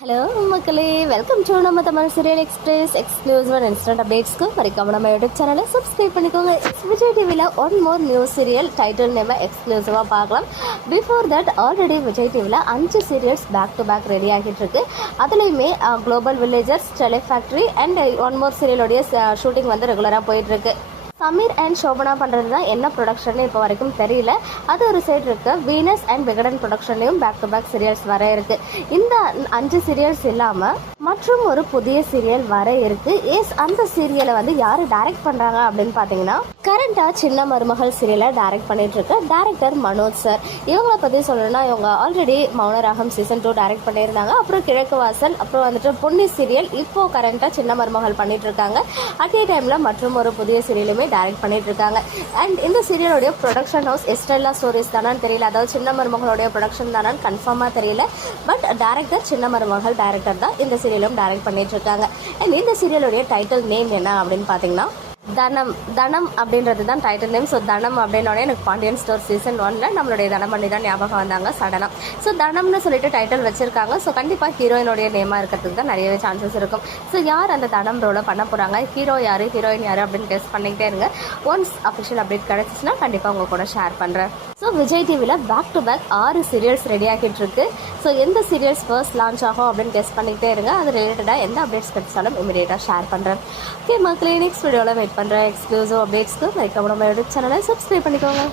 Hello மக்களே welcome to நம்ம Tamil Serial Express exclusive and instant அப்டேட்ஸ்க்கு மறக்காம நம்ம யூடியூப் சேனலை சப்ஸ்கிரைப் பண்ணிக்கோங்க. விஜய் டிவியில் one more news serial title name எக்ஸ்க்ளூசிவாக பார்க்கலாம். பிஃபோர் தட் ஆல்ரெடி விஜய் டிவியில் அஞ்சு serials back to back ready ஆகிட்டு இருக்கு. அதுலேயுமே Global Villagers Tele Factory and one more சீரியலோடைய shooting வந்து ரெகுலராக போயிட்டுருக்கு சமீர் அண்ட் சோபனா பண்ணுறது தான் என்ன ப்ரொடக்ஷன் இப்போ வரைக்கும் தெரியல. அது ஒரு சைடு இருக்கு. வீனஸ் அண்ட் விகடன் ப்ரொடக்ஷன்லையும் பேக் டு பேக் சீரியல்ஸ் வர இருக்கு. இந்த அஞ்சு சீரியல்ஸ் இல்லாமல் மற்றும் ஒரு புதிய சீரியல் வர இருக்கு. எஸ் அந்த சீரியலை வந்து யார் டைரக்ட் பண்ணுறாங்க அப்படின்னு பார்த்தீங்கன்னா கரண்டாக சின்ன மருமகள் சீரியலை டைரக்ட் பண்ணிட்டு இருக்க. டேரக்டர் மனோஜ் சார் இவங்களை பற்றி சொல்லணும்னா இவங்க already Mouna Raagam season two direct பண்ணியிருந்தாங்க. அப்புறம் கிழக்கு வாசல் அப்புறம் வந்துட்டு பொன்னி சீரியல் இப்போ கரண்டாக சின்ன மருமகள் பண்ணிட்டு இருக்காங்க. அதே டைமில் மற்றும் ஒரு புதிய சீரியலுமே டைரக்ட் பண்ணிட்டு இருக்காங்க அண்ட் இந்த சீரியலுடைய ப்ரொடக்ஷன் ஹவுஸ் எஸ்டெல்லா ஸ்டோரிஸ் தானான்னு தெரியல. அதாவது சின்ன மருமகளுடைய ப்ரொடக்ஷன் தானான்னு கன்ஃபார்மாக தெரியல. பட் டேரக்டர் சின்ன மருமகள் டேரக்டர் தான் இந்த சீரியலும் டைரக்ட் பண்ணிட்டு இருக்காங்க அண்ட் இந்த சீரியலுடைய டைட்டில் நேம் என்ன அப்படின்னு பார்த்தீங்கன்னா தனம் தனம் அப்படின்றது தான் டைட்டில் நேம் ஸோ தனம் அப்படின்னோடனே எனக்கு பாண்டியன் ஸ்டோர் சீசன் ஒன்ல நம்மளுடைய தனமணி தான் ஞாபகம் வந்தாங்க சடனம் ஸோ தனம்னு சொல்லிட்டு டைட்டில் வச்சிருக்காங்க. ஸோ கண்டிப்பாக ஹீரோயினுடைய நேமாக இருக்கிறதுக்கு தான் நிறையவே சான்சஸ் இருக்கும். ஸோ யார் அந்த தனம் ரோலை பண்ண போகிறாங்க ஹீரோ யார்? ஹீரோயின் யார்? அப்படின்னு டெஸ்ட் பண்ணிக்கிட்டே இருங்க. ஒன்ஸ் அஃபிஷியல் அப்டேட் கிடச்சிச்சின்னா கண்டிப்பாக உங்கள் கூட ஷேர் பண்ணுறேன் ஸோ விஜய் டிவியில் பேக் டு பேக் ஆறு சீரியல்ஸ் ரெடி ஆகிட்டு இருக்கு ஸோ எந்த சீரியல்ஸ் ஃபர்ஸ்ட் லான்ச் ஆகும் அப்படின்னு டெஸ்ட் பண்ணிக்கிட்டே இருங்க. அது ரிலேட்டடாக எந்த அப்டேட்ஸ் கிடைச்சாலும் இமீடியட்டாக ஷேர் பண்ணுறேன் ஓகே மக்களே நெக்ஸ்ட் வீடியோவில் வெயிட் பண்ணுறேன் எக்ஸ்க்ளூசிவ் அப்டேட்ஸ்க்கு லைக் நம்ம யூடியூப் சேனலை சப்ஸ்கிரைப் பண்ணிக்கோங்க.